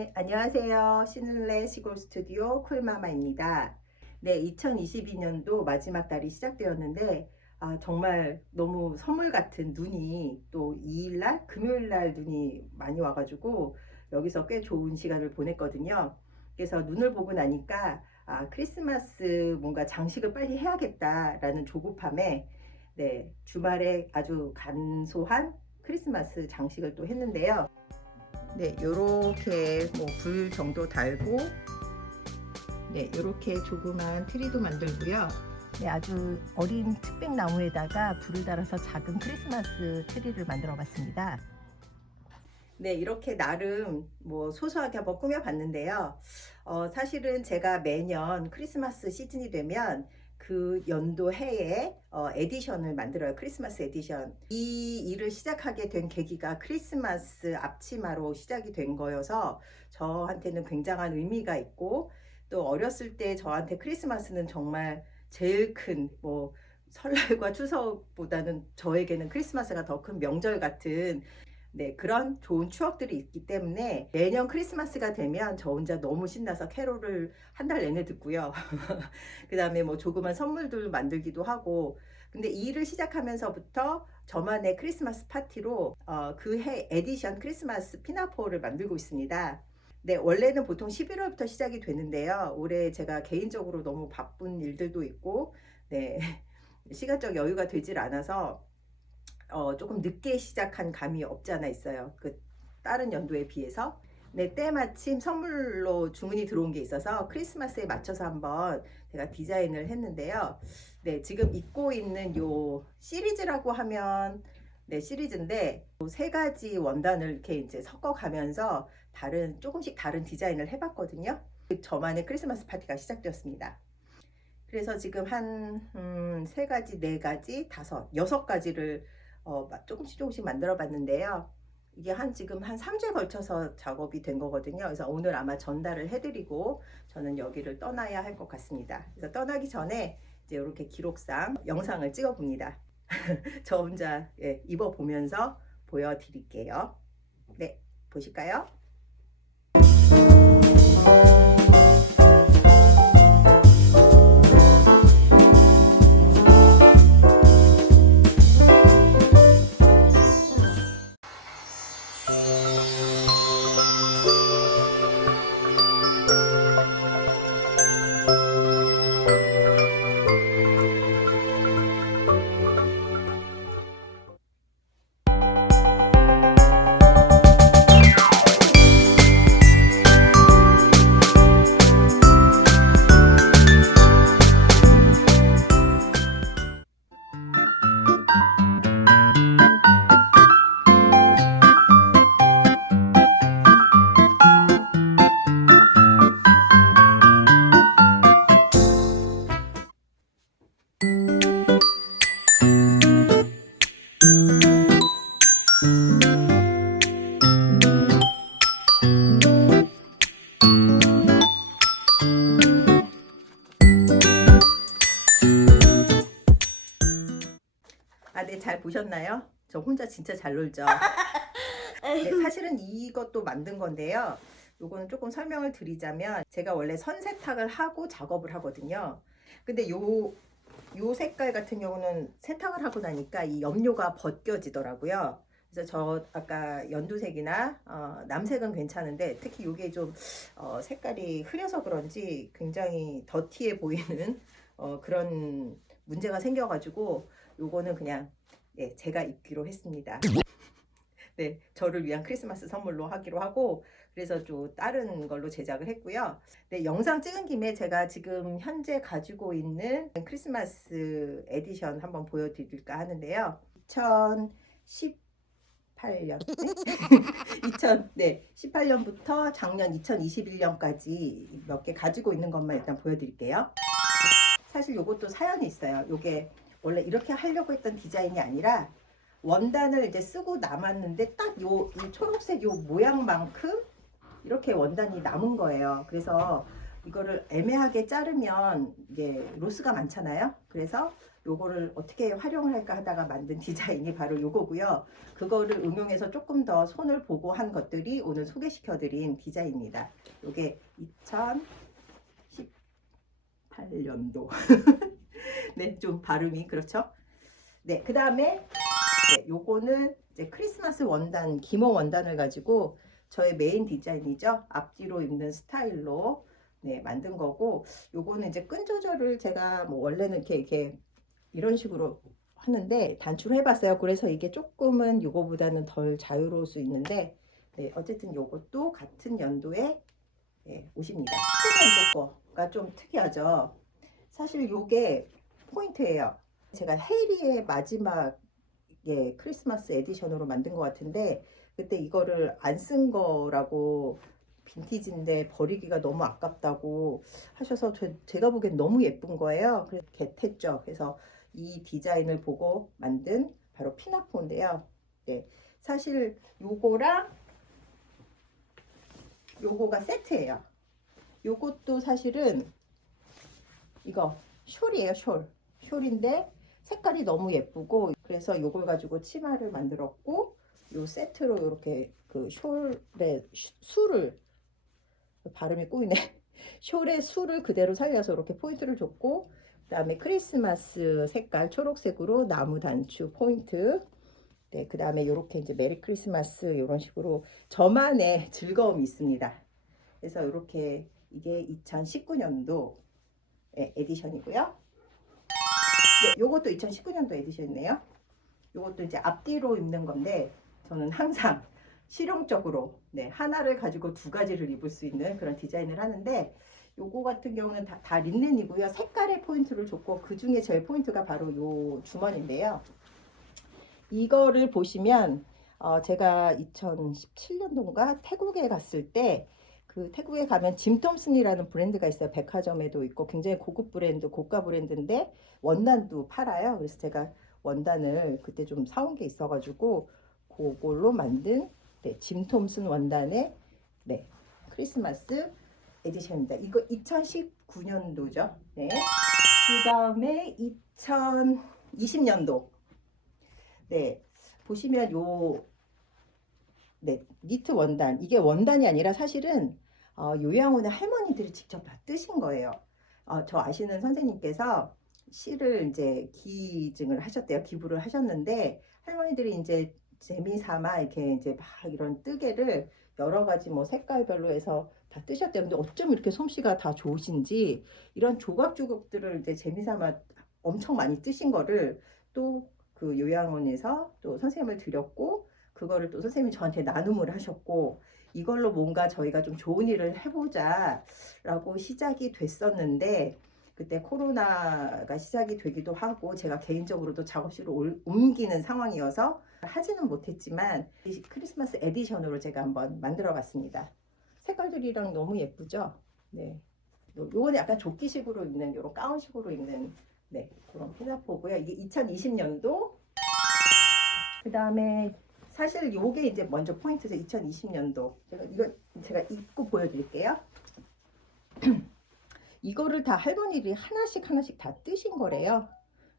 네, 안녕하세요. 신을레 시골 스튜디오 쿨마마입니다. 네, 2022년도 마지막 달이 시작되었는데 아, 정말 너무 선물 같은 눈이 또 2일날 금요일날 눈이 많이 와가지고 여기서 꽤 좋은 시간을 보냈거든요. 그래서 눈을 보고 나니까 아, 크리스마스 뭔가 장식을 빨리 해야겠다라는 조급함에 네, 주말에 아주 간소한 크리스마스 장식을 또 했는데요. 네, 요렇게 뭐 불 정도 달고 네, 요렇게 조그만 트리도 만들고요. 네, 아주 어린 측백 나무에다가 불을 달아서 작은 크리스마스 트리를 만들어 봤습니다. 네, 이렇게 나름 뭐 소소하게 한번 꾸며 봤는데요. 어, 사실은 제가 매년 크리스마스 시즌이 되면 그 연도 해에 어, 에디션을 만들어요. 크리스마스 에디션. 이 일을 시작하게 된 계기가 크리스마스 앞치마로 시작이 된 거여서 저한테는 굉장한 의미가 있고 또 어렸을 때 저한테 크리스마스는 정말 제일 큰 뭐 설날과 추석보다는 저에게는 크리스마스가 더 큰 명절 같은 네, 그런 좋은 추억들이 있기 때문에 매년 크리스마스가 되면 저 혼자 너무 신나서 캐롤을 한 달 내내 듣고요. 그 다음에 뭐 조그만 선물들 만들기도 하고 근데 이 일을 시작하면서부터 저만의 크리스마스 파티로 어, 그해 에디션 크리스마스 피나포를 만들고 있습니다. 네, 원래는 보통 11월부터 시작이 되는데요. 올해 제가 개인적으로 너무 바쁜 일들도 있고, 네, 시간적 여유가 되질 않아서 어, 조금 늦게 시작한 감이 없지 않아 있어요. 그 다른 연도에 비해서. 네, 때마침 선물로 주문이 들어온 게 있어서 크리스마스에 맞춰서 한번 제가 디자인을 했는데요. 네, 지금 입고 있는 요 시리즈라고 하면 네, 시리즈인데 요세 가지 원단을 이렇게 이제 섞어 가면서 다른 조금씩 다른 디자인을 해 봤거든요. 저만의 크리스마스 파티가 시작되었습니다. 그래서 지금 한 음, 세 가지, 네 가지, 다섯, 여섯 가지를 어, 마- 조금씩 조금씩 만들어 봤는데요. 이게 한 지금 한 3주에 걸쳐서 작업이 된 거거든요. 그래서 오늘 아마 전달을 해드리고 저는 여기를 떠나야 할 것 같습니다. 그래서 떠나기 전에 이제 이렇게 기록상 영상을 찍어 봅니다. 저 혼자 예, 입어 보면서 보여드릴게요. 네, 보실까요? 아, 보셨나요? 저 혼자 진짜 잘 놀죠. 네, 사실은 이것도 만든 건데요. 요거는 조금 설명을 드리자면 제가 원래 선 세탁을 하고 작업을 하거든요. 근데 요, 요 색깔 같은 경우는 세탁을 하고 나니까 이 염료가 벗겨지더라고요. 그래서 저 아까 연두색이나 어, 남색은 괜찮은데 특히 요게 좀 어, 색깔이 흐려서 그런지 굉장히 더티해 보이는 어, 그런 문제가 생겨가지고 요거는 그냥 예, 제가 입기로 했습니다. 네, 저를 위한 크리스마스 선물로 하기로 하고 그래서 좀 다른 걸로 제작을 했고요. 네, 영상 찍은 김에 제가 지금 현재 가지고 있는 크리스마스 에디션 한번 보여드릴까 하는데요. 2018년, 2000, 네, 18년부터 작년 2021년까지 몇 개 가지고 있는 것만 일단 보여드릴게요. 사실 요것도 사연이 있어요. 요게 원래 이렇게 하려고 했던 디자인이 아니라 원단을 이제 쓰고 남았는데 딱 요 이 초록색 요 모양만큼 이렇게 원단이 남은 거예요. 그래서 이거를 애매하게 자르면 이게 로스가 많잖아요. 그래서 요거를 어떻게 활용을 할까 하다가 만든 디자인이 바로 요거고요. 그거를 응용해서 조금 더 손을 보고 한 것들이 오늘 소개시켜 드린 디자인입니다. 요게 2018년도. 네, 좀 발음이 그렇죠? 네, 그 다음에 네, 요거는 이제 크리스마스 원단, 기모 원단을 가지고 저의 메인 디자인이죠. 앞뒤로 입는 스타일로 네, 만든 거고 요거는 이제 끈 조절을 제가 뭐 원래는 이렇게 이렇게 이런 식으로 하는데 단추를 해봤어요. 그래서 이게 조금은 요거보다는 덜 자유로울 수 있는데 네, 어쨌든 요것도 같은 연도의 네, 옷입니다. 큰 연도 거가 좀 특이하죠. 사실 요게 포인트예요. 제가 헤이리의 마지막 예, 크리스마스 에디션으로 만든 것 같은데 그때 이거를 안 쓴 거라고 빈티지인데 버리기가 너무 아깝다고 하셔서 제, 제가 보기엔 너무 예쁜 거예요. 그래서 겟했죠. 그래서 이 디자인을 보고 만든 바로 피나포인데요. 네, 사실 요거랑 요거가 세트예요. 요것도 사실은 이거 숄이에요, 숄. 숄인데 색깔이 너무 예쁘고 그래서 요걸 가지고 치마를 만들었고 요 세트로 이렇게 그 숄의 수를 발음이 꼬이네. 숄의 수를 그대로 살려서 이렇게 포인트를 줬고 그 다음에 크리스마스 색깔 초록색으로 나무 단추 포인트. 네, 그 다음에 이렇게 이제 메리 크리스마스 이런 식으로 저만의 즐거움이 있습니다. 그래서 이렇게 이게 2019년도 에디션이고요. 네, 요것도 2019년도 에디션이네요. 요것도 이제 앞뒤로 입는 건데 저는 항상 실용적으로 네, 하나를 가지고 두 가지를 입을 수 있는 그런 디자인을 하는데 요거 같은 경우는 다, 다 린넨이고요. 색깔의 포인트를 줬고 그 중에 제일 포인트가 바로 요 주머니인데요. 이거를 보시면 어, 제가 2017년도인가 태국에 갔을 때 그 태국에 가면 짐 톰슨이라는 브랜드가 있어요. 백화점에도 있고 굉장히 고급 브랜드, 고가 브랜드인데 원단도 팔아요. 그래서 제가 원단을 그때 좀 사온 게 있어가지고 그걸로 만든 네, 짐 톰슨 원단의 네, 크리스마스 에디션입니다. 이거 2019년도죠. 네. 그 다음에 2020년도. 네. 보시면 요 네, 니트 원단. 이게 원단이 아니라 사실은 어, 요양원의 할머니들이 직접 다 뜨신 거예요. 어, 저 아시는 선생님께서 시를 이제 기증을 하셨대요. 기부를 하셨는데 할머니들이 이제 재미삼아 이렇게 이제 막 이런 뜨개를 여러 가지 뭐 색깔별로 해서 다 뜨셨대요. 근데 어쩜 이렇게 솜씨가 다 좋으신지 이런 조각조각들을 이제 재미삼아 엄청 많이 뜨신 거를 또 그 요양원에서 또 선생님을 드렸고 그거를 또 선생님이 저한테 나눔을 하셨고 이걸로 뭔가 저희가 좀 좋은 일을 해보자 라고 시작이 됐었는데 그때 코로나가 시작이 되기도 하고 제가 개인적으로도 작업실을 올- 옮기는 상황이어서 하지는 못했지만 이 크리스마스 에디션으로 제가 한번 만들어 봤습니다. 색깔들이랑 너무 예쁘죠? 네. 요- 요거는 약간 조끼식으로 입는 요런 가운식으로 입는 네, 그런 피자포고요. 이게 2020년도 그 다음에 사실 요게 이제 먼저 포인트죠. 2020년도. 제가 이거 제가 입고 보여드릴게요. 이거를 다 할머니들이 하나씩 하나씩 다 뜨신 거래요.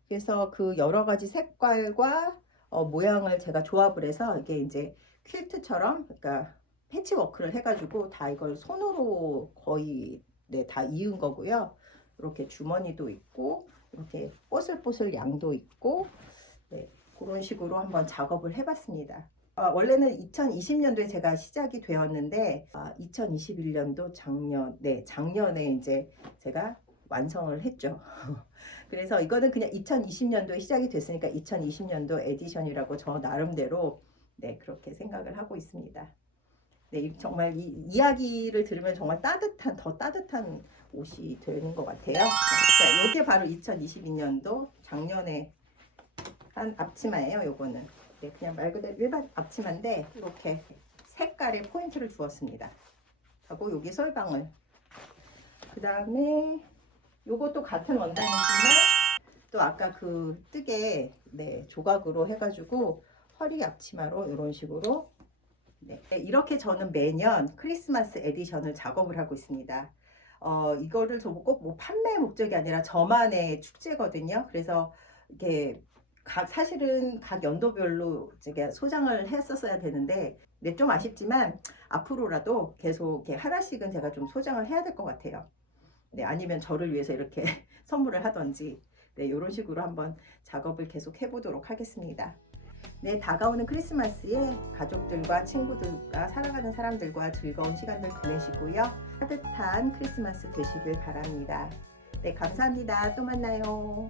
그래서 그 여러 가지 색깔과 어, 모양을 제가 조합을 해서 이게 이제 퀼트처럼 그러니까 패치워크를 해가지고 다 이걸 손으로 거의 네, 다 이은 거고요. 이렇게 주머니도 있고 이렇게 뽀슬뽀슬 양도 있고 네, 그런 식으로 한번 작업을 해봤습니다. 아, 원래는 2020년도에 제가 시작이 되었는데 아, 2021년도 작년 네 작년에 이제 제가 완성을 했죠. 그래서 이거는 그냥 2020년도에 시작이 됐으니까 2020년도 에디션이라고 저 나름대로 네 그렇게 생각을 하고 있습니다. 네 이- 정말 이 이야기를 들으면 정말 따뜻한 더 따뜻한 옷이 되는 것 같아요. 자, 이게 바로 2022년도 작년에 한 앞치마예요. 요거는 네, 그냥 말 그대로 일반 앞치마인데 이렇게 색깔에 포인트를 주었습니다. 하고 여기 솔방울. 그 다음에 요것도 같은 원단이지만 또 아까 그 뜨개 네, 조각으로 해가지고 허리 앞치마로 이런 식으로 네, 이렇게 저는 매년 크리스마스 에디션을 작업을 하고 있습니다. 어, 이거를 꼭 뭐 판매 목적이 아니라 저만의 축제거든요. 그래서 이렇게 각 사실은 각 연도별로 이게 소장을 했었어야 되는데 네, 좀 아쉽지만 앞으로라도 계속 이렇게 하나씩은 제가 좀 소장을 해야 될 것 같아요. 네, 아니면 저를 위해서 이렇게 선물을 하던지 네, 이런 식으로 한번 작업을 계속 해보도록 하겠습니다. 네, 다가오는 크리스마스에 가족들과 친구들과 사랑하는 사람들과 즐거운 시간들 보내시고요. 따뜻한 크리스마스 되시길 바랍니다. 네, 감사합니다. 또 만나요.